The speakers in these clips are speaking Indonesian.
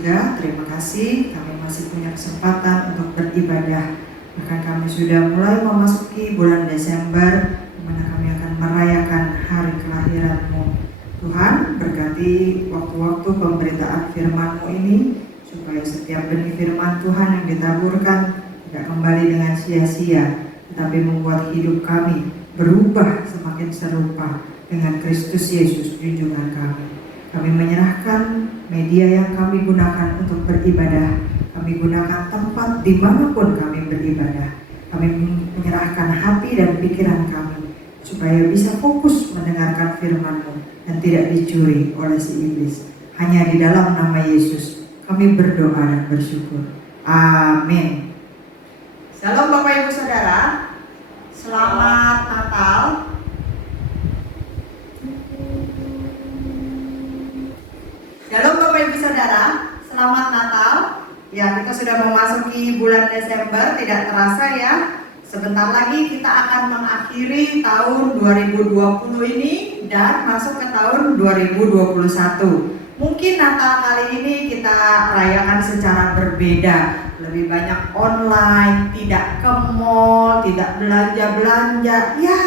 surga, terima kasih kami masih punya kesempatan untuk beribadah. Bahkan kami sudah mulai memasuki bulan Desember, di mana kami akan merayakan hari kelahiran-Mu. Tuhan, berkati waktu-waktu pemberitaan firman-Mu ini, supaya setiap benih firman Tuhan yang ditaburkan tidak kembali dengan sia-sia, tetapi membuat hidup kami berubah semakin serupa dengan Kristus Yesus junjungan kami. Kami menyerahkan media yang kami gunakan untuk beribadah. Kami gunakan tempat dimanapun kami beribadah. Kami menyerahkan hati dan pikiran kami supaya bisa fokus mendengarkan firman-Mu dan tidak dicuri oleh si iblis. Hanya di dalam nama Yesus kami berdoa dan bersyukur. Amin. Shalom Bapak Ibu Saudara. Selamat Natal. Shalom Bapak Ibu Saudara, selamat Natal. Ya, kita sudah memasuki bulan Desember, tidak terasa ya. Sebentar lagi kita akan mengakhiri tahun 2020 ini dan masuk ke tahun 2021. Mungkin Natal kali ini kita rayakan secara berbeda. Lebih banyak online, tidak ke mall, tidak belanja-belanja. Ya,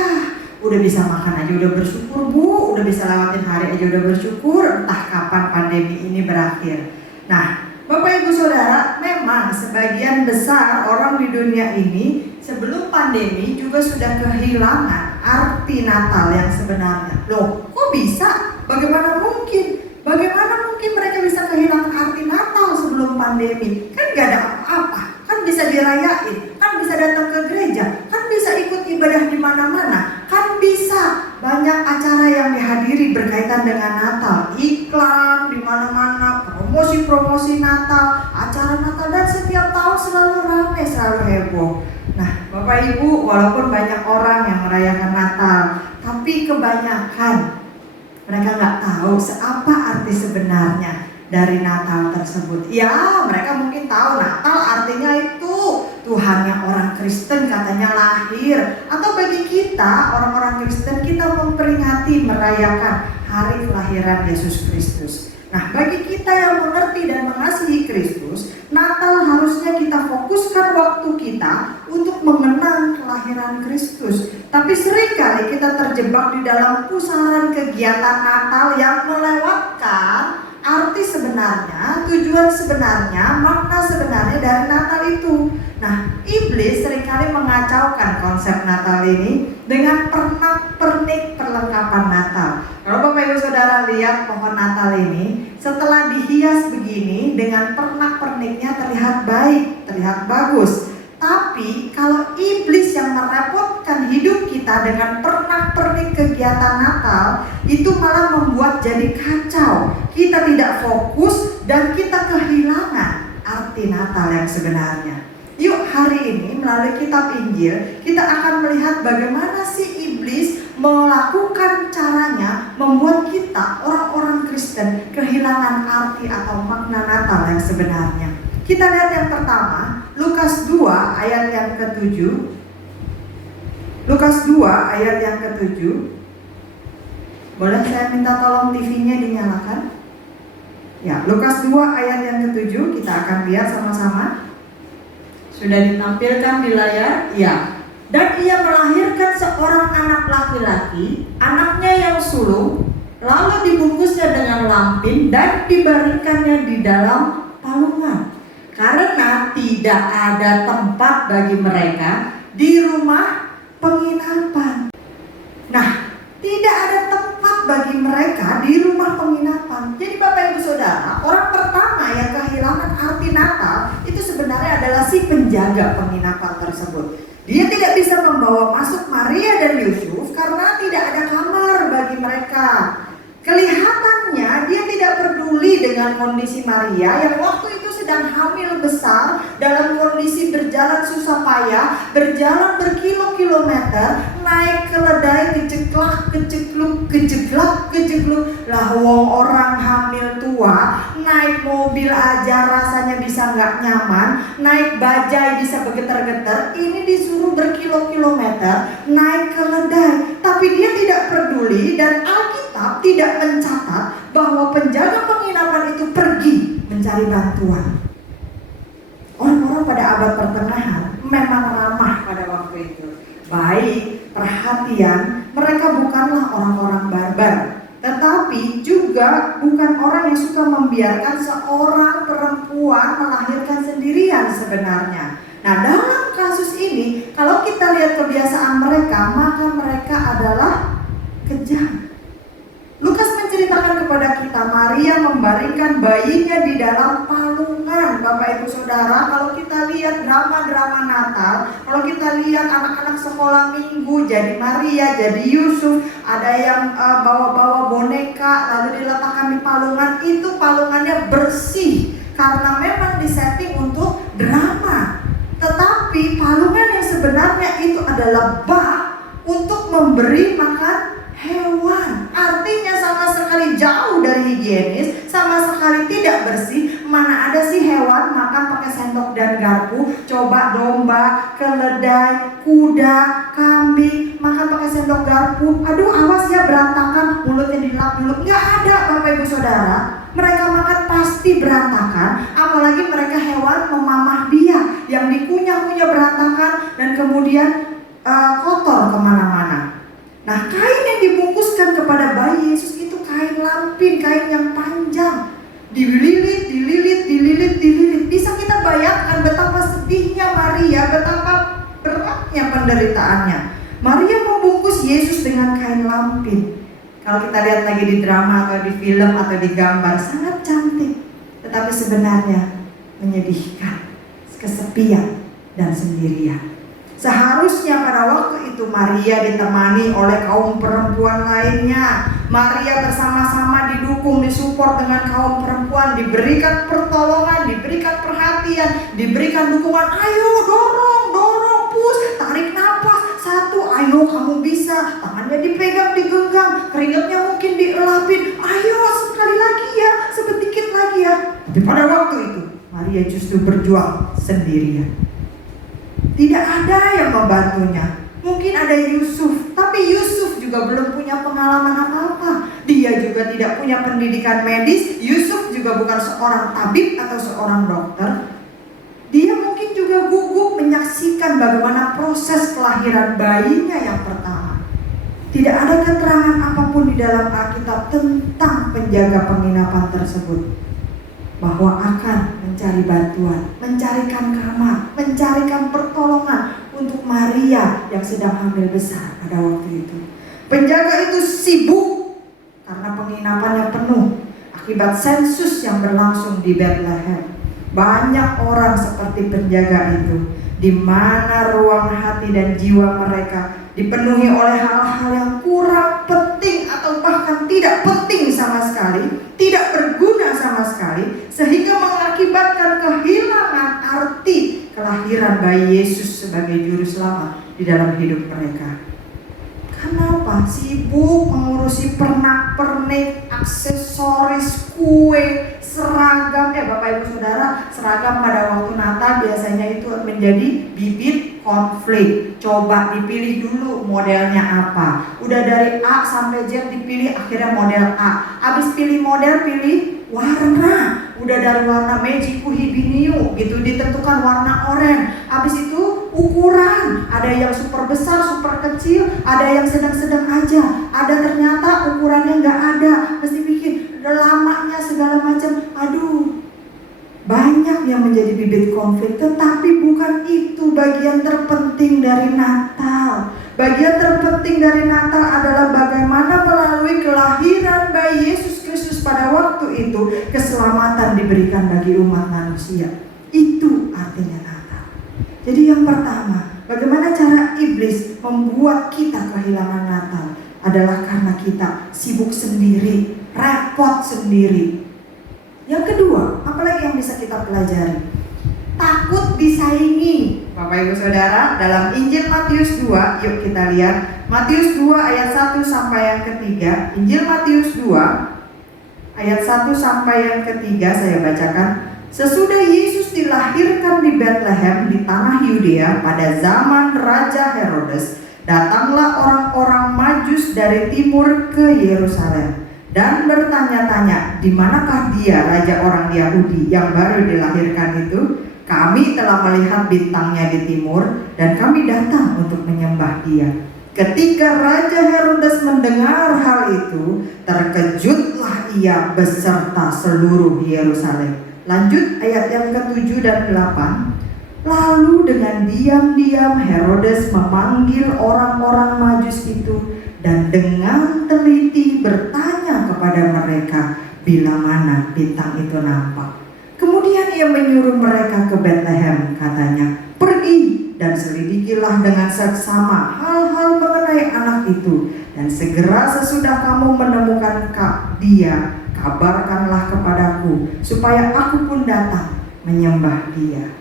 udah bisa makan aja udah bersyukur Bu, udah bisa lewatin hari aja udah bersyukur, entah kapan pandemi ini berakhir. Nah, Bapak Ibu Saudara, memang sebagian besar orang di dunia ini sebelum pandemi juga sudah kehilangan arti Natal yang sebenarnya. Loh, kok bisa? Bagaimana mungkin? Bagaimana mungkin mereka bisa kehilangan arti Natal sebelum pandemi? Kan gak ada apa-apa, kan bisa dirayain, kan bisa datang ke gereja, kan bisa ikut ibadah di mana-mana, kan bisa banyak acara yang dihadiri berkaitan dengan Natal, iklan di mana-mana, promosi-promosi Natal, acara Natal, dan setiap tahun selalu ramai, selalu heboh. Nah, Bapak Ibu, walaupun banyak orang yang merayakan Natal, tapi kebanyakan mereka nggak tahu seapa arti sebenarnya dari Natal tersebut. Ya, mereka mungkin tahu Natal artinya itu Tuhannya orang Kristen katanya lahir. Atau bagi kita, orang-orang Kristen, kita memperingati, merayakan hari kelahiran Yesus Kristus. Nah, bagi kita yang mengerti dan mengasihi Kristus, Natal harusnya kita fokuskan waktu kita untuk mengenang kelahiran Kristus. Tapi seringkali kita terjebak di dalam pusaran kegiatan Natal yang melewatkan arti sebenarnya, tujuan sebenarnya, makna sebenarnya dari Natal itu. Nah, iblis seringkali mengacaukan konsep Natal ini dengan pernak-pernik perlengkapan Natal. Kalau Bapak Ibu Saudara lihat pohon Natal ini, setelah dihias begini dengan pernak-perniknya terlihat baik, terlihat bagus. Tapi kalau iblis yang merepotkan hidup kita dengan pernak-pernik kegiatan Natal, itu malah membuat jadi kacau. Kita tidak fokus dan kita kehilangan arti Natal yang sebenarnya. Yuk, hari ini melalui kitab Injil kita akan melihat bagaimana si iblis melakukan caranya membuat kita orang-orang Kristen kehilangan arti atau makna Natal yang sebenarnya. Kita lihat yang pertama, Lukas 2 ayat yang ke-7. Lukas 2 ayat yang ke-7. Boleh saya minta tolong TV-nya dinyalakan? Ya, Lukas 2 ayat yang ke-7 kita akan lihat sama-sama. Sudah ditampilkan di layar? Ya. Dan ia melahirkan seorang anak laki-laki, anaknya yang sulung, lalu dibungkusnya dengan lampin dan dibaringkannya di dalam palungan. Karena tidak ada tempat bagi mereka di rumah penginapan. Nah, tidak ada tempat bagi mereka di rumah penginapan. Jadi Bapak Ibu Saudara, orang pertama yang kehilangan arti Natal itu sebenarnya adalah si penjaga penginapan tersebut. Dia tidak bisa membawa masuk Maria dan Yusuf karena tidak ada kamar bagi mereka. Kelihatannya dia tidak peduli dengan kondisi Maria yang waktu itu sedang hamil besar, dalam kondisi berjalan susah payah, berjalan berkilo-kilometer, naik keledai, keceklak, kecekluk, kejeglak, kejegluk. Lah wong orang hamil tua, naik mobil aja rasanya bisa nggak nyaman, naik bajai bisa bergetar-getar, ini disuruh berkilo-kilometer, naik keledai. Tapi dia tidak peduli dan Alkitab tidak mencatat bahwa penjaga penginapan itu pergi mencari bantuan. Orang-orang pada abad pertengahan memang ramah pada waktu itu. Baik, perhatian, mereka bukanlah orang-orang barbar, tetapi juga bukan orang yang suka membiarkan seorang perempuan melahirkan sendirian sebenarnya. Nah, dalam kasus ini, kalau kita lihat kebiasaan mereka, maka mereka adalah kejam. Lukas menceritakan kepada kita, Maria membaringkan bayinya di dalam palungan. Bapak Ibu Saudara, kalau kita lihat drama-drama Natal, kalau kita lihat anak-anak sekolah minggu, jadi Maria, jadi Yusuf, ada yang bawa-bawa boneka lalu diletakkan di palungan, itu palungannya bersih karena memang disetting untuk drama. Tetapi palungan yang sebenarnya itu adalah bak untuk memberi makan hewan. Artinya sama sekali jauh dari higienis, sama sekali tidak bersih. Mana ada sih hewan makan pakai sendok dan garpu? Coba domba, keledai, kuda, kambing makan pakai sendok garpu. Aduh, awas ya, berantakan, mulutnya dilap dulu. Nggak ada, Bapak Ibu Saudara. Mereka makan pasti berantakan. Apalagi mereka hewan memamah biak yang dikunyah-kunyah berantakan dan kemudian kotor kemana-mana. Nah, kain yang dibungkuskan kepada bayi Yesus itu kain lampin, kain yang panjang, dililit. Bisa kita bayangkan betapa sedihnya Maria, betapa beratnya penderitaannya. Maria membungkus Yesus dengan kain lampin. Kalau kita lihat lagi di drama atau di film atau di gambar, sangat cantik, tetapi sebenarnya menyedihkan, kesepian dan sendirian. Seharusnya pada waktu itu Maria ditemani oleh kaum perempuan lainnya. Maria bersama-sama didukung, disupport dengan kaum perempuan, diberikan pertolongan, diberikan perhatian, diberikan dukungan. Ayo dorong, push, tarik nafas, satu, ayo kamu bisa. Tangannya dipegang, digenggam, keringatnya mungkin dielapin. Ayo sekali lagi ya, sedikit lagi ya. Tapi pada waktu itu Maria justru berjuang sendirian. Tidak ada yang membantunya. Mungkin ada Yusuf, tapi Yusuf juga belum punya pengalaman apa-apa. Dia juga tidak punya pendidikan medis. Yusuf juga bukan seorang tabib atau seorang dokter. Dia mungkin juga gugup menyaksikan bagaimana proses kelahiran bayinya yang pertama. Tidak ada keterangan apapun di dalam Alkitab tentang penjaga penginapan tersebut bahwa akan mencari bantuan, mencarikan kamar, mencarikan pertolongan untuk Maria yang sedang hamil besar pada waktu itu. Penjaga itu sibuk karena penginapannya penuh akibat sensus yang berlangsung di Bethlehem. Banyak orang seperti penjaga itu, di mana ruang hati dan jiwa mereka dipenuhi oleh hal-hal yang kurang penting atau bahkan tidak penting sama sekali, tidak berguna sama sekali, sehingga mengakibatkan kehilangan arti kelahiran bayi Yesus sebagai juru selamat di dalam hidup mereka. Kenapa? Sibuk mengurusi pernak-pernik, aksesoris, kue, seragam. Bapak Ibu Saudara, seragam pada waktu Natal biasanya itu menjadi bibit konflik. Coba dipilih dulu modelnya apa. Udah dari A sampai Z dipilih, akhirnya model A. Habis pilih model, pilih warna. Udah dari warna Mejiku Hibiniu gitu, ditentukan warna oranye. Habis itu ukuran, ada yang super besar, super kecil, ada yang sedang-sedang aja, ada ternyata ukurannya nggak ada, mesti bikin lamanya segala macam. Aduh, banyak yang menjadi bibit konflik. Tetapi bukan itu bagian terpenting dari Natal. Bagian terpenting dari Natal adalah bagaimana melalui kelahiran bayi Yesus Kristus pada waktu itu keselamatan diberikan bagi umat manusia. Itu artinya Natal. Jadi yang pertama, bagaimana cara iblis membuat kita kehilangan Natal adalah karena kita sibuk sendiri, repot sendiri. Yang kedua, apalagi yang bisa kita pelajari? Takut disaingi. Bapak Ibu Saudara, dalam Injil Matius 2, yuk kita lihat Matius 2 ayat 1 sampai yang ketiga. Injil Matius 2 ayat 1 sampai yang ketiga saya bacakan. Sesudah Yesus dilahirkan di Bethlehem di tanah Yudea pada zaman Raja Herodes, datanglah orang-orang Majus dari timur ke Yerusalem dan bertanya-tanya, di manakah dia raja orang Yahudi yang baru dilahirkan itu? Kami telah melihat bintangnya di timur dan kami datang untuk menyembah dia. Ketika Raja Herodes mendengar hal itu, terkejutlah ia beserta seluruh Yerusalem. Lanjut ayat yang ke-7 dan 8. Lalu dengan diam-diam Herodes memanggil orang-orang Majus itu dan dengan teliti bertanya kepada mereka bila mana bintang itu nampak. Kemudian ia menyuruh mereka ke Betlehem, katanya, pergi dan selidikilah dengan seksama hal-hal mengenai anak itu, dan segera sesudah kamu menemukan dia, kabarkanlah kepadaku supaya aku pun datang menyembah dia.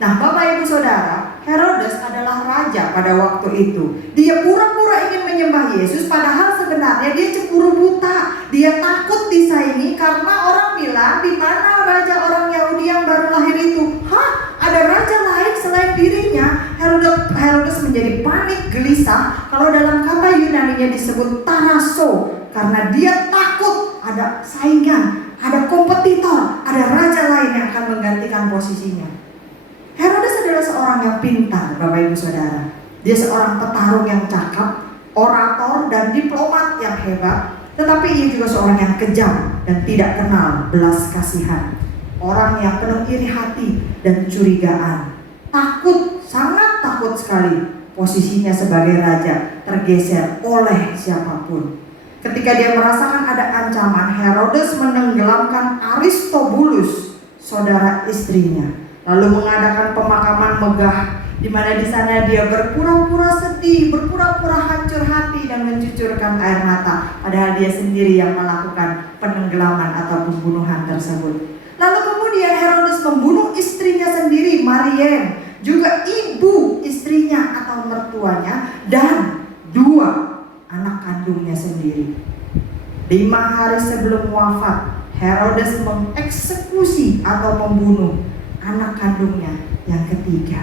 Nah, Bapak Ibu Saudara, Herodes adalah raja pada waktu itu. Dia pura-pura ingin menyembah Yesus, padahal sebenarnya dia cemburu buta. Dia takut disaingi karena orang bilang, di mana raja orang Yahudi yang baru lahir itu? Hah? Ada raja lain selain dirinya? Herodes menjadi panik, gelisah. Kalau dalam kata Yunani-nya disebut taraso, karena dia takut ada saingan, ada kompetitor, ada raja lain yang akan menggantikan posisinya. Herodes adalah seorang yang pintar, Bapak Ibu Saudara. Dia seorang petarung yang cakap, orator dan diplomat yang hebat. Tetapi ia juga seorang yang kejam dan tidak kenal belas kasihan. Orang yang penuh iri hati dan curigaan. Takut, sangat takut sekali. Posisinya sebagai raja tergeser oleh siapapun. Ketika dia merasakan ada ancaman, Herodes menenggelamkan Aristobulus, saudara istrinya. Lalu mengadakan pemakaman megah, di mana di sana dia berpura-pura sedih, berpura-pura hancur hati dan mencucurkan air mata, padahal dia sendiri yang melakukan penenggelaman atau pembunuhan tersebut. Lalu kemudian Herodes membunuh istrinya sendiri, Mariam, juga ibu istrinya atau mertuanya, dan 2 anak kandungnya sendiri. 5 hari sebelum wafat, Herodes mengeksekusi atau membunuh anak kandungnya yang ketiga.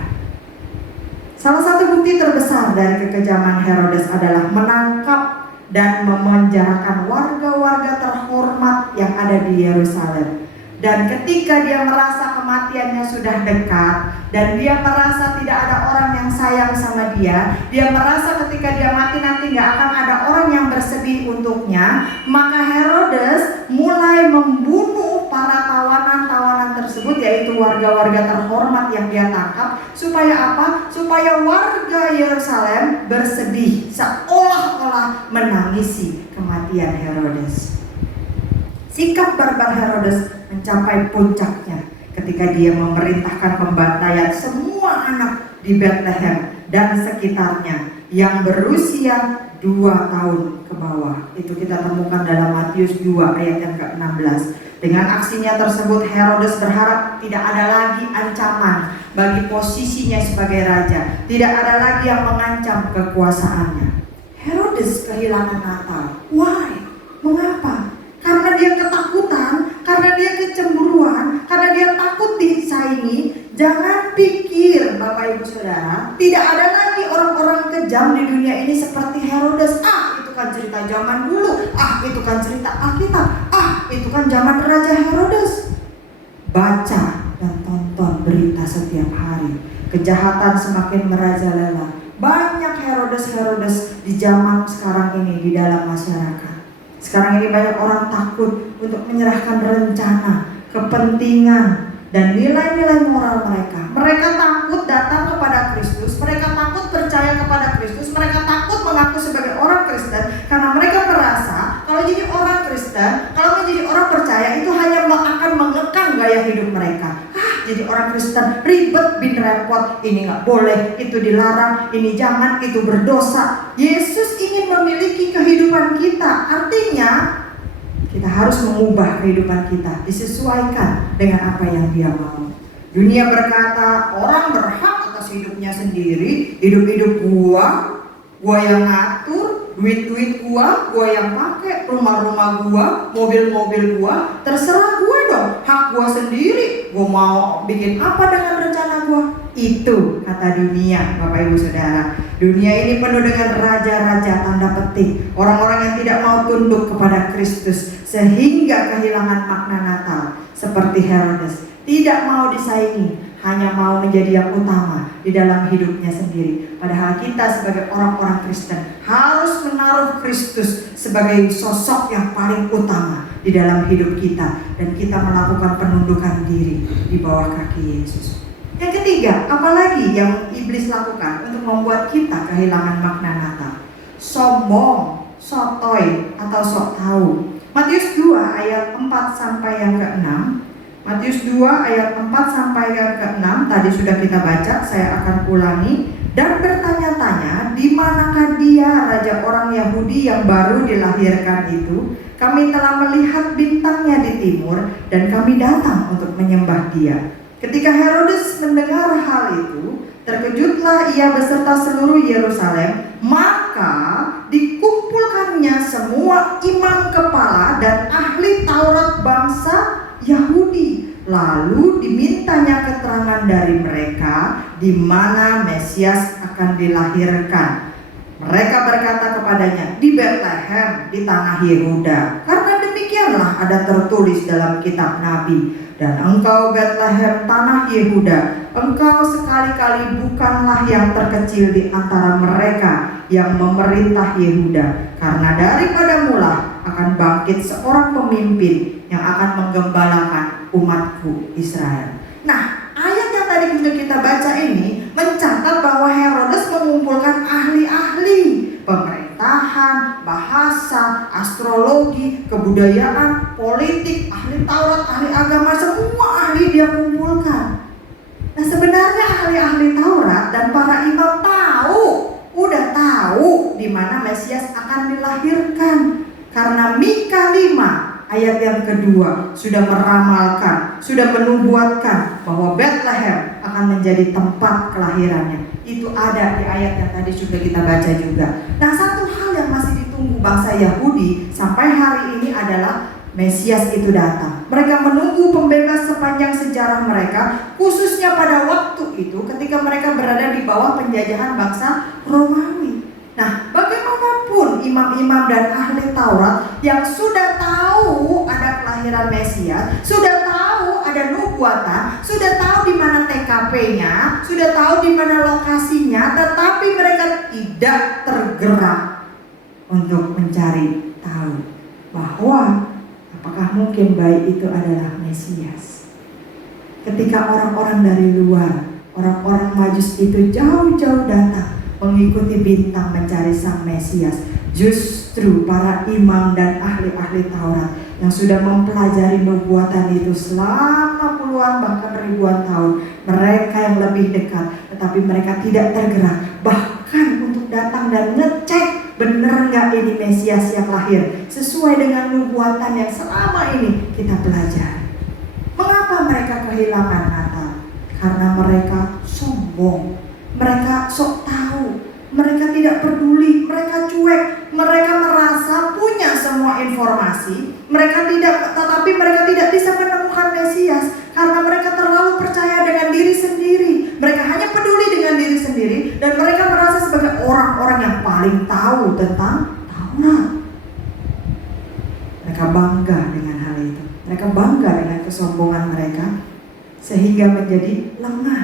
Salah satu bukti terbesar dari kekejaman Herodes adalah menangkap dan memenjarakan warga-warga terhormat yang ada di Yerusalem. Dan ketika dia merasa kematiannya sudah dekat, dan dia merasa tidak ada orang yang sayang sama dia merasa ketika dia mati nanti gak akan ada orang yang bersedih untuknya, maka Herodes mulai membunuh para tawanan-tawanan tersebut, yaitu warga-warga terhormat yang dia tangkap. Supaya apa? Supaya warga Yerusalem bersedih, seolah-olah menangisi kematian Herodes. Sikap barbar Herodes mencapai puncaknya ketika dia memerintahkan pembantaian semua anak di Betlehem dan sekitarnya yang berusia 2 tahun ke bawah. Itu kita temukan dalam Matius 2 ayat yang ke-16. Dengan aksinya tersebut, Herodes berharap tidak ada lagi ancaman bagi posisinya sebagai raja. Tidak ada lagi yang mengancam kekuasaannya. Herodes kehilangan Natal. Why? Mengapa? Karena dia ketakutan, karena dia kecemburuan, karena dia takut disaingi. Jangan pikir, Bapak Ibu Saudara, tidak ada lagi orang-orang kejam di dunia ini seperti Herodes. Itu kan cerita zaman dulu. Itu kan cerita Alkitab. Itu kan zaman Raja Herodes. Baca dan tonton berita setiap hari. Kejahatan semakin merajalela. Banyak Herodes di zaman sekarang ini di dalam masyarakat. Sekarang ini banyak orang takut untuk menyerahkan rencana, kepentingan, dan nilai-nilai moral mereka. Mereka takut datang kepada Kristus, mereka takut percaya kepada Kristus, mereka takut mengaku sebagai orang Kristen, karena mereka merasa kalau jadi orang Kristen, kalau menjadi orang percaya itu hanya akan mengekang gaya hidup mereka. Jadi orang Kristen ribet bin repot, ini gak boleh, itu dilarang, ini jangan, itu berdosa. Yesus ingin memiliki kehidupan kita. Artinya kita harus mengubah kehidupan kita disesuaikan dengan apa yang Dia mau. Dunia berkata orang berhak atas hidupnya sendiri, hidup-hidup gua yang ngatur, duit-duit gua yang pakai, rumah-rumah gua, mobil-mobil gua, terserah gua dong, hak gua sendiri. Gua mau bikin apa dengan rencana gua? Itu kata dunia, Bapak Ibu Saudara. Dunia ini penuh dengan raja-raja tanda petik, orang-orang yang tidak mau tunduk kepada Kristus sehingga kehilangan makna Natal. Seperti Herodes, tidak mau disaingi, hanya mau menjadi yang utama di dalam hidupnya sendiri. Padahal kita sebagai orang-orang Kristen harus menaruh Kristus sebagai sosok yang paling utama di dalam hidup kita, dan kita melakukan penundukan diri di bawah kaki Yesus. Yang ketiga, apalagi yang iblis lakukan untuk membuat kita kehilangan makna Natal? Sombong, sotoy, atau sok tahu. Matius 2 ayat 4 sampai yang ke-6. Matius 2 ayat 4 sampai yang ke-6 tadi sudah kita baca, saya akan ulangi. Dan bertanya-tanya, di manakah dia, raja orang Yahudi yang baru dilahirkan itu? Kami telah melihat bintangnya di timur, dan kami datang untuk menyembah dia. Ketika Herodes mendengar hal itu, terkejutlah ia beserta seluruh Yerusalem. Maka dikumpulkannya semua imam kepala dan ahli Taurat bangsa Yahudi. Lalu dimintanya keterangan dari mereka di mana Mesias akan dilahirkan. Mereka berkata kepadanya, di Betlehem di tanah Yehuda, karena demikianlah ada tertulis dalam kitab Nabi. Dan engkau Betlehem tanah Yehuda, engkau sekali-kali bukanlah yang terkecil di antara mereka yang memerintah Yehuda, karena daripada mula akan bangkit seorang pemimpin yang akan menggembalakan umatku Israel. Nah, ayat yang tadi kita baca ini mencatat bahwa Herodes mengumpulkan ahli-ahli pemerintahan, bahasa, astrologi, kebudayaan, politik, ahli Taurat, ahli agama, semua ahli dia kumpulkan. Nah, sebenarnya ahli-ahli Taurat dan para imam udah tahu di mana Mesias akan dilahirkan. Karena Mika 5 ayat yang kedua sudah meramalkan, sudah menubuatkan bahwa Betlehem akan menjadi tempat kelahirannya. Itu ada di ayat yang tadi sudah kita baca juga. Nah, satu hal yang masih ditunggu bangsa Yahudi sampai hari ini adalah Mesias itu datang. Mereka menunggu pembebas sepanjang sejarah mereka, khususnya pada waktu itu ketika mereka berada di bawah penjajahan bangsa Romawi. Nah, bagaimanapun imam-imam dan ahli Taurat yang sudah tahu ada kelahiran Mesias, sudah tahu ada nubuatan, sudah tahu di mana TKP-nya, sudah tahu di mana lokasinya, tetapi mereka tidak tergerak untuk mencari tahu bahwa apakah mungkin bayi itu adalah Mesias. Ketika orang-orang dari luar, orang-orang Majus itu jauh-jauh datang mengikuti bintang mencari sang Mesias, justru para imam dan ahli-ahli Taurat yang sudah mempelajari nubuatan itu selama puluhan bahkan ribuan tahun, mereka yang lebih dekat, tetapi mereka tidak tergerak bahkan untuk datang dan ngecek benar nggak ini Mesias yang lahir sesuai dengan nubuatan yang selama ini kita pelajari. Mengapa mereka kehilangan Natal? Karena mereka sombong, mereka sok tahu, mereka tidak peduli, mereka cuek, mereka merasa punya semua informasi, tetapi mereka tidak bisa menemukan Mesias karena mereka terlalu percaya dengan diri sendiri. Mereka hanya peduli dengan diri sendiri dan mereka merasa sebagai orang-orang yang paling tahu tentang Taurat. Mereka bangga dengan hal itu. Mereka bangga dengan kesombongan mereka sehingga menjadi lengah,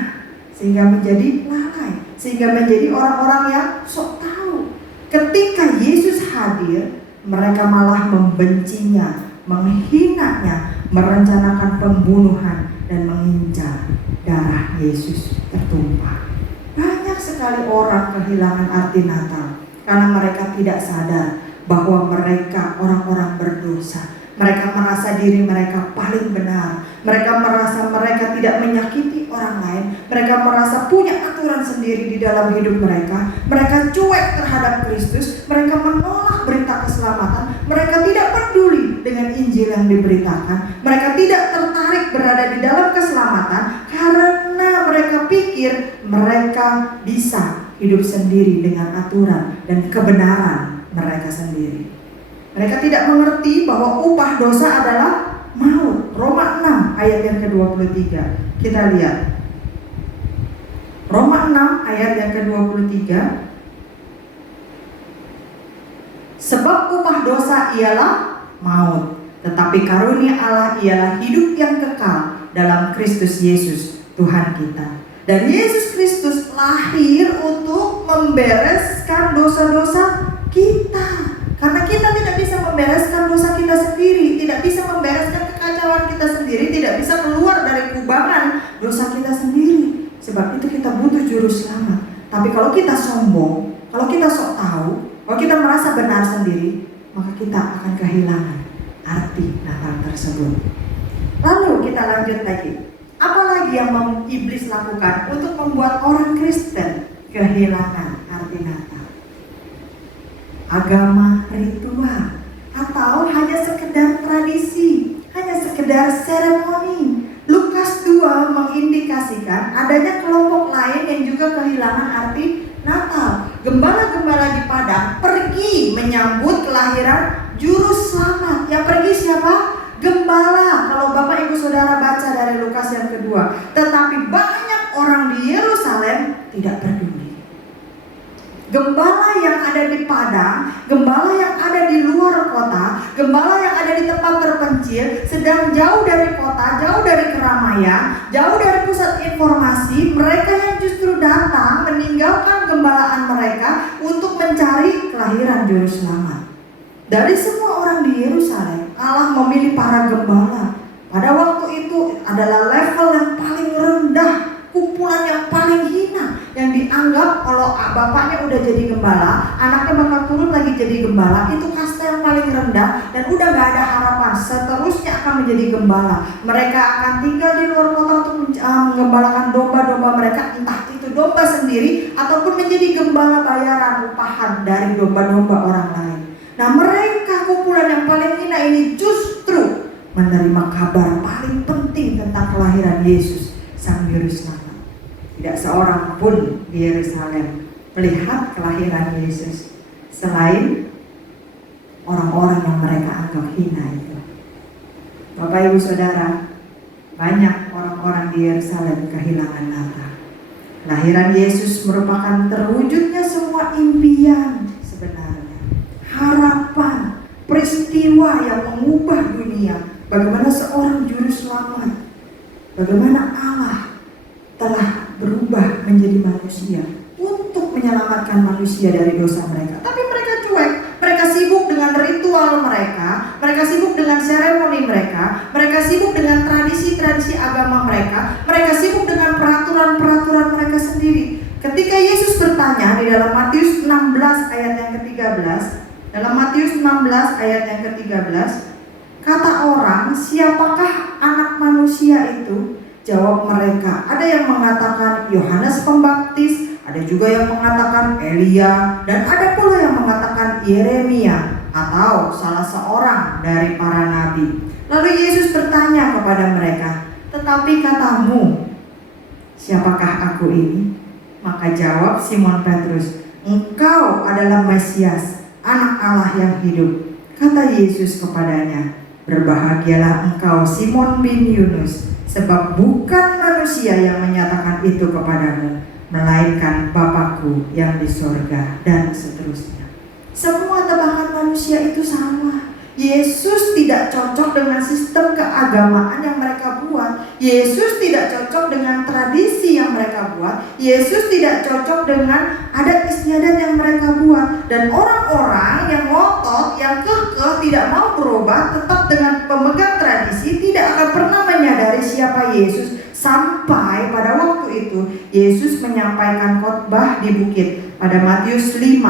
sehingga menjadi lalai, sehingga menjadi orang-orang yang sok tahu. Ketika Yesus hadir, mereka malah membencinya, menghinanya, merencanakan pembunuhan dan mengincar darah Yesus tertumpah. Banyak sekali orang kehilangan arti Natal karena mereka tidak sadar bahwa mereka orang-orang berdosa. Mereka merasa diri mereka paling benar. Mereka merasa mereka tidak menyakiti orang lain. Mereka merasa punya aturan sendiri di dalam hidup mereka. Mereka cuek terhadap Kristus. Mereka menolak berita keselamatan. Mereka tidak peduli dengan Injil yang diberitakan. Mereka tidak tertarik berada di dalam keselamatan karena mereka pikir mereka bisa hidup sendiri dengan aturan dan kebenaran mereka sendiri. Mereka tidak mengerti bahwa upah dosa adalah maut. Roma 6 ayat yang ke-23. Kita lihat. Roma 6 ayat yang ke-23. Sebab upah dosa ialah maut, tetapi karunia Allah ialah hidup yang kekal dalam Kristus Yesus Tuhan kita. Dan Yesus Kristus lahir untuk membereskan dosa-dosa kita. Karena kita tidak bisa membereskan dosa kita sendiri, tidak bisa membereskan kekacauan kita sendiri, tidak bisa keluar dari kubangan dosa kita sendiri. Sebab itu kita butuh juru selamat. Tapi kalau kita sombong, kalau kita sok tahu, kalau kita merasa benar sendiri, maka kita akan kehilangan arti Natal tersebut. Lalu kita lanjut lagi. Apalagi yang iblis lakukan untuk membuat orang Kristen kehilangan arti Natal? Agama ritual, atau hanya sekedar tradisi, hanya sekedar seremoni. Lukas 2 mengindikasikan adanya kelompok lain yang juga kehilangan arti Natal. Gembala-gembala di padang pergi menyambut kelahiran juru selamat. Yang pergi siapa? Gembala. Kalau Bapak Ibu Saudara baca dari Lukas yang kedua. Tetapi banyak orang di Yerusalem tidak peduli. Gembala yang ada di padang, gembala yang ada di luar kota, gembala yang ada di tempat terpencil, sedang jauh dari kota, jauh dari keramaian, jauh dari pusat informasi. Mereka yang justru datang meninggalkan gembalaan mereka untuk mencari kelahiran juru selamat. Dari semua orang di Yerusalem, Allah memilih para gembala. Pada waktu itu adalah level yang paling rendah, kumpulan yang paling hina, yang dianggap kalau bapaknya udah jadi gembala, anaknya bakal turun lagi jadi gembala. Itu kasta yang paling rendah dan udah gak ada harapan seterusnya akan menjadi gembala. Mereka akan tinggal di luar kota untuk menggembalakan domba-domba mereka, entah itu domba sendiri ataupun menjadi gembala bayaran upahan dari domba-domba orang lain. Nah, mereka kumpulan yang paling hina ini justru menerima kabar paling penting tentang kelahiran Yesus, Sang Juru Selamat. Tidak seorang pun di Yerusalem melihat kelahiran Yesus selain orang-orang yang mereka anggap hina itu. Bapak Ibu Saudara, banyak orang-orang di Yerusalem kehilangan Natal. Kelahiran Yesus merupakan terwujudnya semua impian sebenarnya, harapan, peristiwa yang mengubah dunia. Bagaimana seorang juru selamat, bagaimana Allah telah berubah menjadi manusia untuk menyelamatkan manusia dari dosa mereka. Tapi mereka cuek, mereka sibuk dengan ritual mereka sibuk dengan seremoni mereka sibuk dengan tradisi-tradisi agama mereka sibuk dengan peraturan-peraturan mereka sendiri. Ketika Yesus bertanya di dalam Matius 16 ayat yang ke-13, dalam Matius 16 ayat yang ke-13, kata orang, siapakah anak manusia itu? Jawab mereka, ada yang mengatakan Yohanes Pembaptis, ada juga yang mengatakan Elia, dan ada pula yang mengatakan Yeremia atau salah seorang dari para nabi. Lalu Yesus bertanya kepada mereka, tetapi katamu, siapakah aku ini? Maka jawab Simon Petrus, engkau adalah Mesias, anak Allah yang hidup. Kata Yesus kepadanya, berbahagialah engkau Simon bin Yunus, sebab bukan manusia yang menyatakan itu kepadamu, melainkan Bapakku yang di sorga, dan seterusnya. Semua tebakan manusia itu sama. Yesus tidak cocok dengan sistem keagamaan yang mereka buat. Yesus tidak cocok dengan tradisi yang mereka buat. Yesus tidak cocok dengan adat istiadat yang mereka buat. Dan orang-orang yang ngotot, yang kekeh, tidak mau berubah, tetap dengan pemegang tradisi, tidak akan pernah menyadari siapa Yesus. Sampai pada waktu itu Yesus menyampaikan khotbah di bukit pada Matius 5,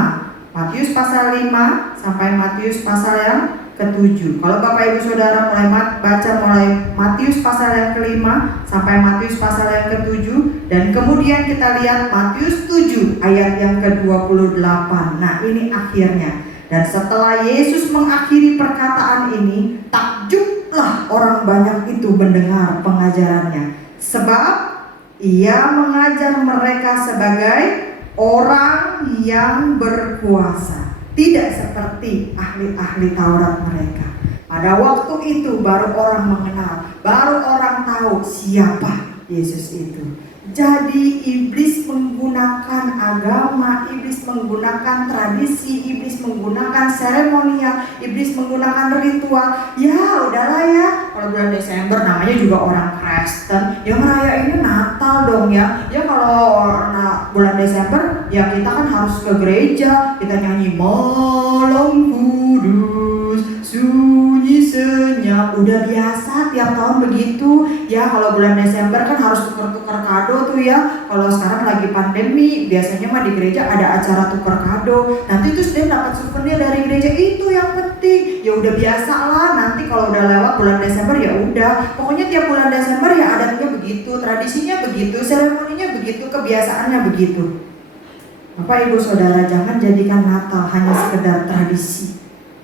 Matius pasal 5 sampai Matius pasal yang ke-7. Kalau Bapak Ibu Saudara baca mulai Matius pasal yang ke-5 sampai Matius pasal yang ke-7, dan kemudian kita lihat Matius 7 ayat yang ke-28. Nah, ini akhirnya. Dan setelah Yesus mengakhiri perkataan ini, takjublah orang banyak itu mendengar pengajarannya, sebab ia mengajar mereka sebagai orang yang berkuasa, tidak seperti ahli-ahli Taurat mereka. Pada waktu itu baru orang mengenal, baru orang tahu siapa Yesus itu. Jadi iblis menggunakan agama, iblis menggunakan tradisi, iblis menggunakan seremonial, iblis menggunakan ritual. Ya udahlah ya, kalau bulan Desember namanya juga orang Kristen, ya ngerayainnya Natal dong ya. Ya kalau bulan Desember ya kita kan harus ke gereja, kita nyanyi malam kudus, sunyi senyap. Udah biasa tiap tahun begitu. Ya kalau bulan Desember kan harus tukar-tukar kado tuh ya. Kalau sekarang lagi pandemi, biasanya mah di gereja ada acara tukar kado. Nanti terus dia dapat souvenir dari gereja, itu yang penting. Ya udah biasa lah. Nanti kalau udah lewat bulan Desember ya udah. Pokoknya tiap bulan Desember ya adatnya begitu, tradisinya begitu, seremoninya begitu, kebiasaannya begitu. Bapak Ibu Saudara, jangan jadikan Natal hanya sekedar tradisi,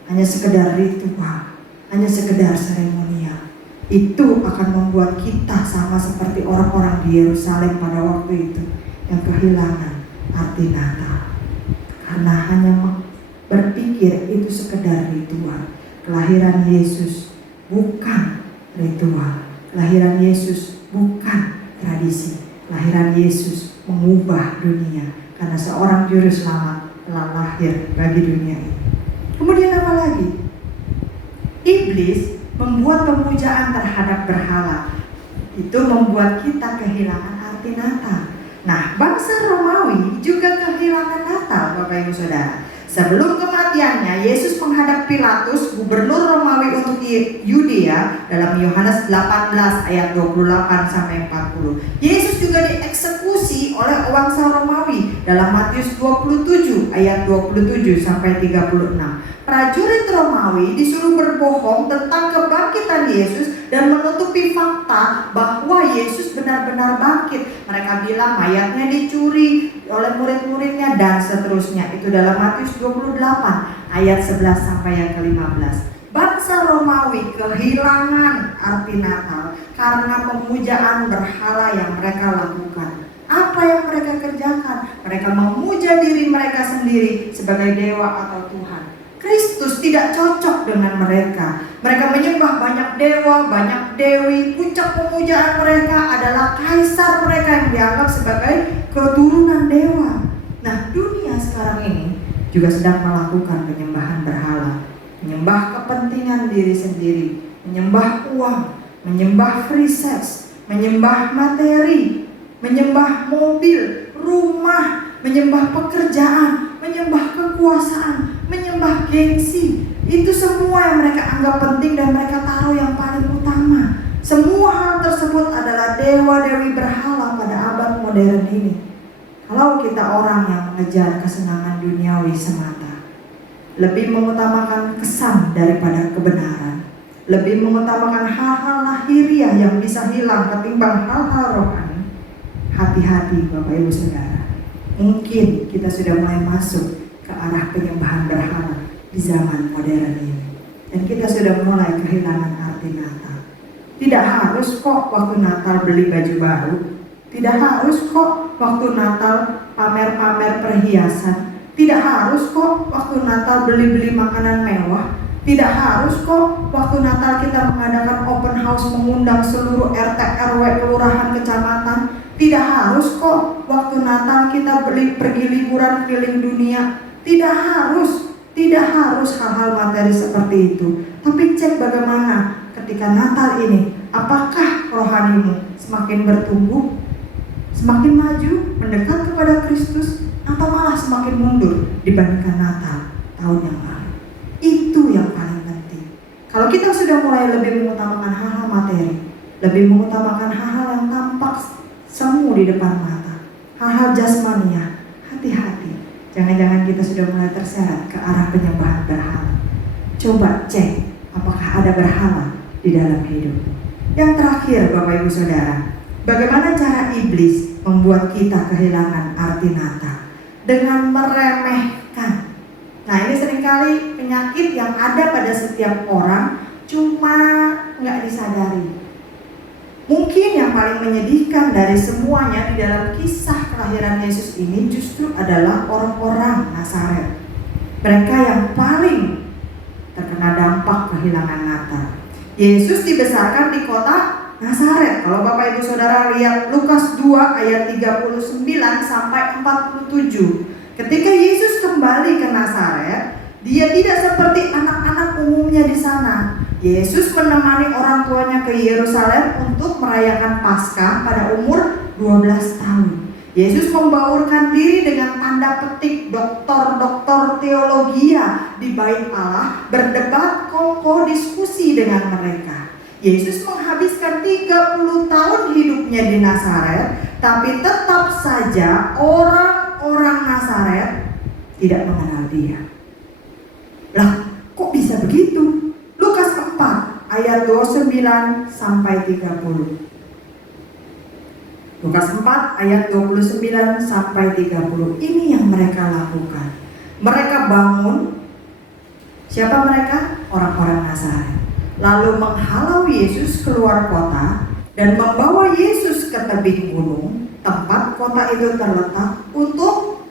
hanya sekedar ritual, hanya sekedar seremonial. Itu akan membuat kita sama seperti orang-orang di Yerusalem pada waktu itu yang kehilangan arti Natal karena hanya berpikir itu sekedar ritual. Kelahiran Yesus bukan ritual, kelahiran Yesus bukan tradisi, kelahiran Yesus mengubah dunia karena seorang juru selamat telah lahir bagi dunia ini. Kemudian apa lagi? Iblis membuat pemujaan terhadap berhala. Itu membuat kita kehilangan arti Natal. Nah, bangsa Romawi juga kehilangan Natal, Bapak Ibu Saudara. Sebelum kematiannya, Yesus menghadap Pilatus, gubernur Romawi untuk Yudea, dalam Yohanes 18 ayat 28 sampai 40. Yesus juga dieksekusi oleh bangsa Romawi dalam Matius 27 ayat 27 sampai 36. Prajurit Romawi disuruh berbohong tentang kebangkitan Yesus dan menutupi fakta bahwa Yesus benar-benar bangkit. Mereka bilang mayatnya dicuri oleh murid-muridnya dan seterusnya. Itu dalam Matius 28 ayat 11 sampai yang ke-15. Bangsa Romawi kehilangan arti Natal karena pemujaan berhala yang mereka lakukan. Apa yang mereka kerjakan? Mereka memuja diri mereka sendiri sebagai dewa atau Tuhan. Kristus tidak cocok dengan mereka. Mereka menyembah banyak dewa, banyak dewi. Puncak pemujaan mereka adalah kaisar mereka yang dianggap sebagai keturunan dewa. Nah, dunia sekarang ini juga sedang melakukan penyembahan berhala, menyembah kepentingan diri sendiri, menyembah uang, menyembah free sex, menyembah materi, menyembah mobil, rumah, menyembah pekerjaan, menyembah kekuasaan, menyembah gengsi. Itu semua yang mereka anggap penting dan mereka taruh yang paling utama. Semua hal tersebut adalah dewa-dewi berhala pada abad modern ini. Kalau kita orang yang mengejar kesenangan duniawi semata, lebih mengutamakan kesan daripada kebenaran, lebih mengutamakan hal-hal lahiriah yang bisa hilang ketimbang hal-hal rohani, hati-hati Bapak Ibu Saudara. Mungkin kita sudah mulai masuk ke arah penyembahan berhala di zaman modern ini, dan kita sudah mulai kehilangan arti Natal. Tidak harus kok waktu Natal beli baju baru, tidak harus kok waktu Natal pamer-pamer perhiasan, tidak harus kok waktu Natal beli-beli makanan mewah, tidak harus kok waktu Natal kita mengadakan open house mengundang seluruh RT RW kelurahan kecamatan. Tidak harus kok waktu Natal kita pergi liburan keliling dunia. Tidak harus hal-hal materi seperti itu. Tapi cek bagaimana ketika Natal ini, apakah rohanimu semakin bertumbuh, semakin maju, mendekat kepada Kristus, atau malah semakin mundur dibandingkan Natal tahun yang lalu? Itu yang paling penting. Kalau kita sudah mulai lebih mengutamakan hal-hal materi, lebih mengutamakan hal-hal yang tampak semu di depan mata, hal-hal jasmania, hati-hati. Jangan-jangan kita sudah mulai terseret ke arah penyembahan berhala. Coba cek apakah ada berhala di dalam hidup. Yang terakhir Bapak Ibu Saudara, bagaimana cara iblis membuat kita kehilangan arti Natal? Dengan meremehkan. Nah, ini seringkali penyakit yang ada pada setiap orang, cuma nggak disadari. Mungkin yang paling menyedihkan dari semuanya di dalam kisah kelahiran Yesus ini justru adalah orang-orang Nazaret. Mereka yang paling terkena dampak kehilangan Natal. Yesus dibesarkan di kota Nazaret. Kalau Bapak Ibu Saudara lihat Lukas 2 ayat 39 sampai 47. Ketika Yesus kembali ke Nazaret, dia tidak seperti anak-anak umumnya di sana. Yesus menemani orang tuanya ke Yerusalem untuk merayakan Paskah pada umur 12 tahun. Yesus membaurkan diri dengan tanda petik doktor-doktor teologia di Bait Allah, berdebat kokoh diskusi dengan mereka. Yesus menghabiskan 30 tahun hidupnya di Nazaret, tapi tetap saja orang-orang Nazaret tidak mengenal dia. Lah, kok bisa begitu? Lukas 4 ayat 29 sampai 30. Lukas 4 ayat 29 sampai 30. Ini yang mereka lakukan. Mereka bangun. Siapa mereka? Orang-orang Nazaret. Lalu menghalau Yesus keluar kota dan membawa Yesus ke tebing gunung, tempat kota itu terletak, untuk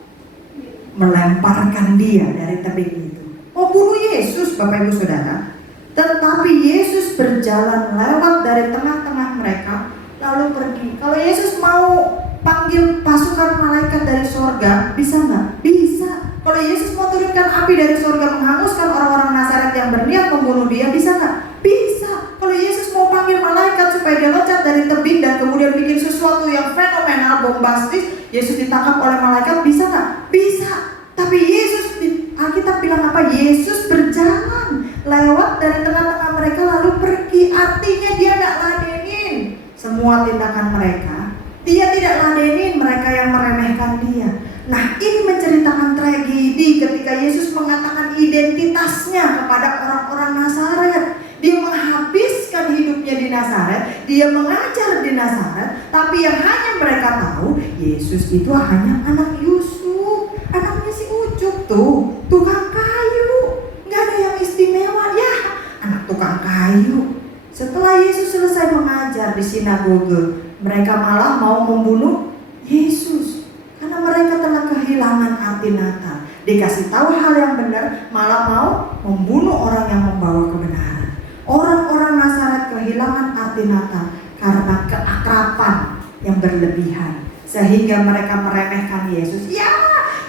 melemparkan dia dari tebing itu. Mau bunuh Yesus, Bapak Ibu Saudara. Tetapi Yesus berjalan lewat dari tengah-tengah mereka lalu pergi. Kalau Yesus mau panggil pasukan malaikat dari sorga, bisa nggak? Bisa. Kalau Yesus mau turunkan api dari sorga menghanguskan orang-orang Nazaret yang berniat membunuh dia, bisa nggak? Bisa. Kalau Yesus mau panggil malaikat supaya dia loncat dari tebing dan kemudian bikin sesuatu yang fenomenal, bombastis, Yesus ditangkap oleh malaikat, bisa nggak? Bisa. Tapi Yesus, Alkitab bilang apa? Yesus berjalan lewat dari tengah-tengah mereka lalu pergi. Artinya dia nggak ladenin semua tindakan mereka. Dia tidak ladenin mereka yang meremehkan dia. Nah, ini menceritakan tragedi ketika Yesus mengatakan identitasnya kepada orang-orang Nazaret. Dia menghabiskan hidupnya di Nazaret, dia mengajar di Nazaret, tapi yang hanya mereka tahu, Yesus itu hanya anak Yusuf, anaknya si Ucup tuh, tukang kayu. Nggak ada yang istimewa, ya, anak tukang kayu. Setelah Yesus selesai mengajar di sinagoge, mereka malah mau membunuh Yesus karena mereka telah kehilangan arti Natal. Dikasih tahu hal yang benar, malah mau membunuh orang yang membawa kebenaran. Orang-orang Nazaret kehilangan arti Natal karena keakraban yang berlebihan, sehingga mereka meremehkan Yesus. Ya,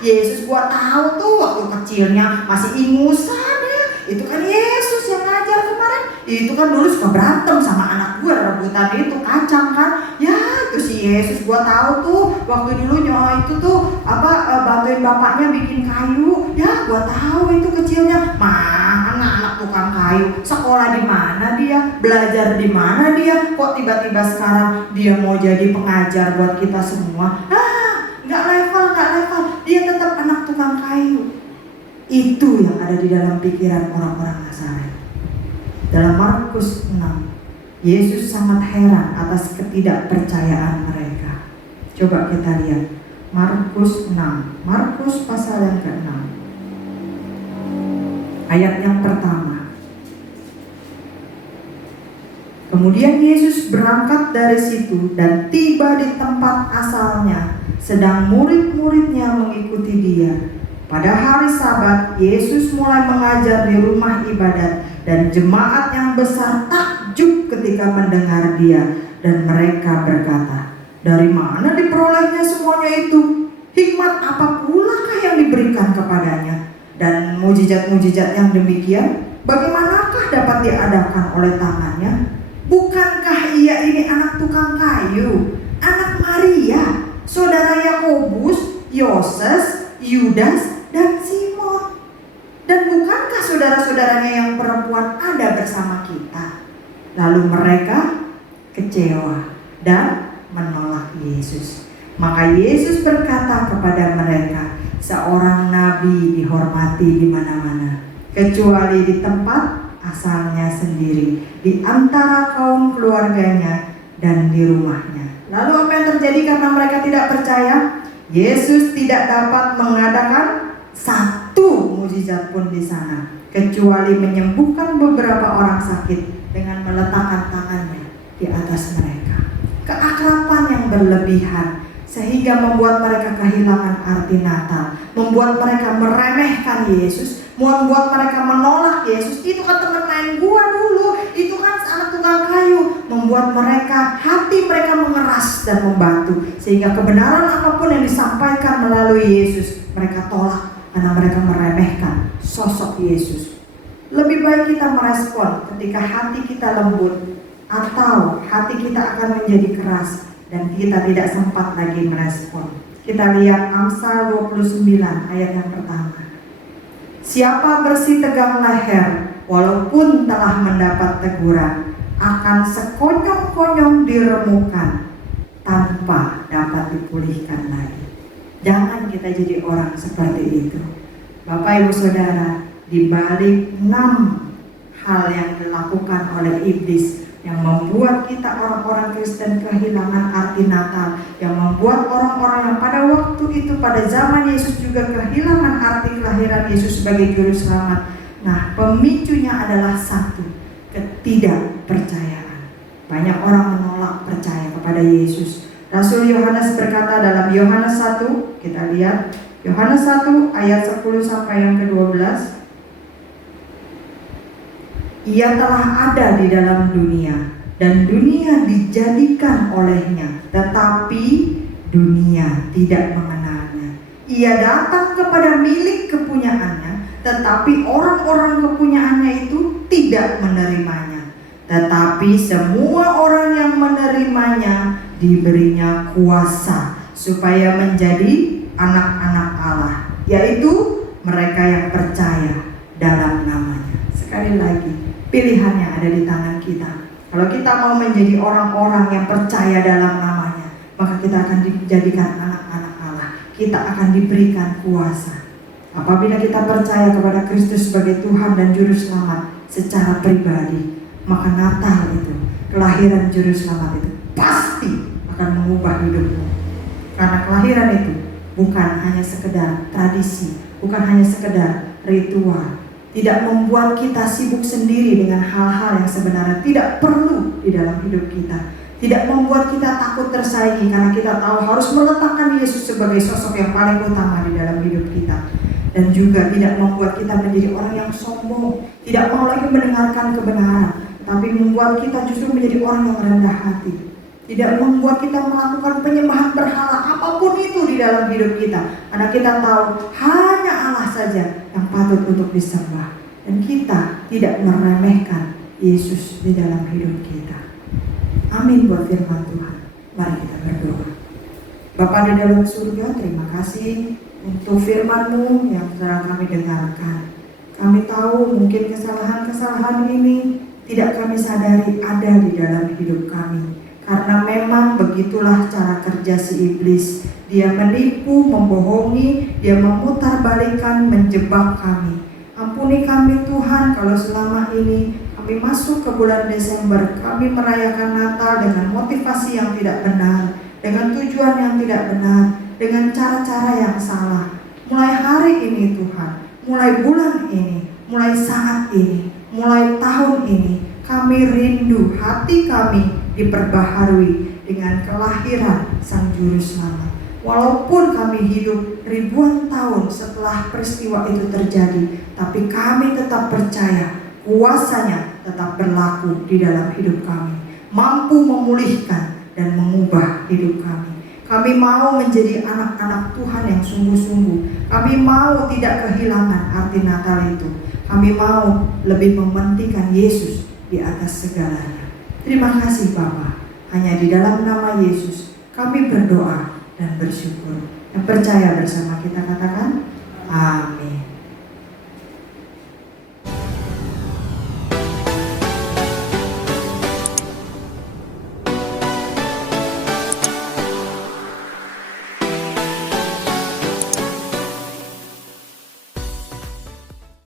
Yesus gua tahu tuh waktu kecilnya masih ingusan ya. Itu kan Yesus yang ngajar kemarin. Itu kan dulu suka berantem sama anak gue, rebutan itu kacang kan. Ya, itu si Yesus gua tahu tuh waktu dulu itu tuh bantuin bapaknya bikin kayu. Ya, gua tahu itu kecilnya. Mana anak tukang kayu? Sekolah di mana dia? Belajar di mana dia? Kok tiba-tiba sekarang dia mau jadi pengajar buat kita semua? Nggak level. Dia tetap anak tukang kayu. Itu yang ada di dalam pikiran orang-orang Nazaret. Dalam Markus 6, Yesus sangat heran atas ketidakpercayaan mereka. Coba kita lihat Markus 6, Markus pasal yang ke-6, ayat yang pertama. Kemudian Yesus berangkat dari situ dan tiba di tempat asalnya, sedang murid-muridnya mengikuti dia. Pada hari Sabat, Yesus mulai mengajar di rumah ibadat, dan jemaat yang besar takjub ketika mendengar dia. Dan mereka berkata, dari mana diperolehnya semuanya itu? Hikmat apa pulakah yang diberikan kepadanya? Dan mujizat-mujizat yang demikian, bagaimanakah dapat diadakan oleh tangannya? Bukankah ia ini anak tukang kayu, anak Maria, saudara Yakobus, Yoses, Yudas, dan Simon? Dan bukankah saudara-saudaranya yang perempuan ada bersama kita? Lalu mereka kecewa dan menolak Yesus. Maka Yesus berkata kepada mereka, seorang nabi dihormati di mana-mana, kecuali di tempat asalnya sendiri, di antara kaum keluarganya dan di rumahnya. Lalu apa yang terjadi karena mereka tidak percaya? Yesus tidak dapat mengadakan satu mujizat pun di sana, kecuali menyembuhkan beberapa orang sakit dengan meletakkan tangannya di atas mereka. Keakraban yang berlebihan sehingga membuat mereka kehilangan arti Natal, membuat mereka meremehkan Yesus, membuat mereka menolak Yesus. Itu kan teman main gua dulu, itu kan anak tukang kayu, membuat hati mereka mengeras dan membatu, sehingga kebenaran apapun yang disampaikan melalui Yesus mereka tolak karena mereka meremehkan sosok Yesus. Lebih baik kita merespon ketika hati kita lembut, atau hati kita akan menjadi keras dan kita tidak sempat lagi merespon. Kita lihat Amsal 29 ayat yang pertama. Siapa bersih tegang leher, walaupun telah mendapat teguran, akan sekonyong-konyong diremukkan tanpa dapat dipulihkan lagi. Jangan kita jadi orang seperti itu. Bapak Ibu Saudara, di balik 6 hal yang dilakukan oleh iblis yang membuat kita orang-orang Kristen kehilangan arti Natal, yang membuat orang-orang yang pada waktu itu, pada zaman Yesus juga kehilangan arti kelahiran Yesus sebagai juru selamat. Nah, pemicunya adalah satu, ketidakpercayaan. Banyak orang menolak percaya kepada Yesus. Rasul Yohanes berkata dalam Yohanes 1, kita lihat Yohanes 1 ayat 10 sampai yang ke-12. Ia telah ada di dalam dunia, dan dunia dijadikan olehnya, tetapi dunia tidak mengenalnya. Ia datang kepada milik kepunyaannya, tetapi orang-orang kepunyaannya itu tidak menerimanya. Tetapi semua orang yang menerimanya diberinya kuasa supaya menjadi anak-anak Allah, yaitu mereka yang percaya dalam namanya. Sekali lagi, pilihannya ada di tangan kita. Kalau kita mau menjadi orang-orang yang percaya dalam namanya, maka kita akan dijadikan anak-anak Allah. Kita akan diberikan kuasa. Apabila kita percaya kepada Kristus sebagai Tuhan dan Juru Selamat secara pribadi, maka Natal itu, kelahiran Juru Selamat itu pasti akan mengubah hidupmu. Karena kelahiran itu bukan hanya sekedar tradisi, bukan hanya sekedar ritual, tidak membuat kita sibuk sendiri dengan hal-hal yang sebenarnya tidak perlu di dalam hidup kita, tidak membuat kita takut tersaingi karena kita tahu harus meletakkan Yesus sebagai sosok yang paling utama di dalam hidup kita, dan juga tidak membuat kita menjadi orang yang sombong, tidak mau lagi mendengarkan kebenaran, tapi membuat kita justru menjadi orang yang rendah hati, tidak membuat kita melakukan penyembahan berhala apapun itu di dalam hidup kita, karena kita tahu hanya Allah saja yang patut untuk disembah, dan kita tidak meremehkan Yesus di dalam hidup kita. Amin buat firman Tuhan. Mari kita berdoa. Bapa di dalam surga, terima kasih untuk firman-Mu yang telah kami dengarkan. Kami tahu mungkin kesalahan-kesalahan ini tidak kami sadari ada di dalam hidup kami, karena memang begitulah cara kerja si iblis. Dia menipu, membohongi, dia memutarbalikkan, menjebak kami. Ampuni kami Tuhan kalau selama ini kami masuk ke bulan Desember, kami merayakan Natal dengan motivasi yang tidak benar, dengan tujuan yang tidak benar, dengan cara-cara yang salah. Mulai hari ini Tuhan, mulai bulan ini, mulai saat ini, mulai tahun ini, kami rindu hati kami diperbaharui dengan kelahiran Sang Juru Selamat. Walaupun kami hidup ribuan tahun setelah peristiwa itu terjadi, tapi kami tetap percaya kuasanya tetap berlaku di dalam hidup kami, mampu memulihkan dan mengubah hidup kami. Kami mau menjadi anak-anak Tuhan yang sungguh-sungguh. Kami mau tidak kehilangan arti Natal itu. Kami mau lebih mementingkan Yesus di atas segalanya. Terima kasih Bapa. Hanya di dalam nama Yesus kami berdoa dan bersyukur. Yang percaya bersama kita katakan amin.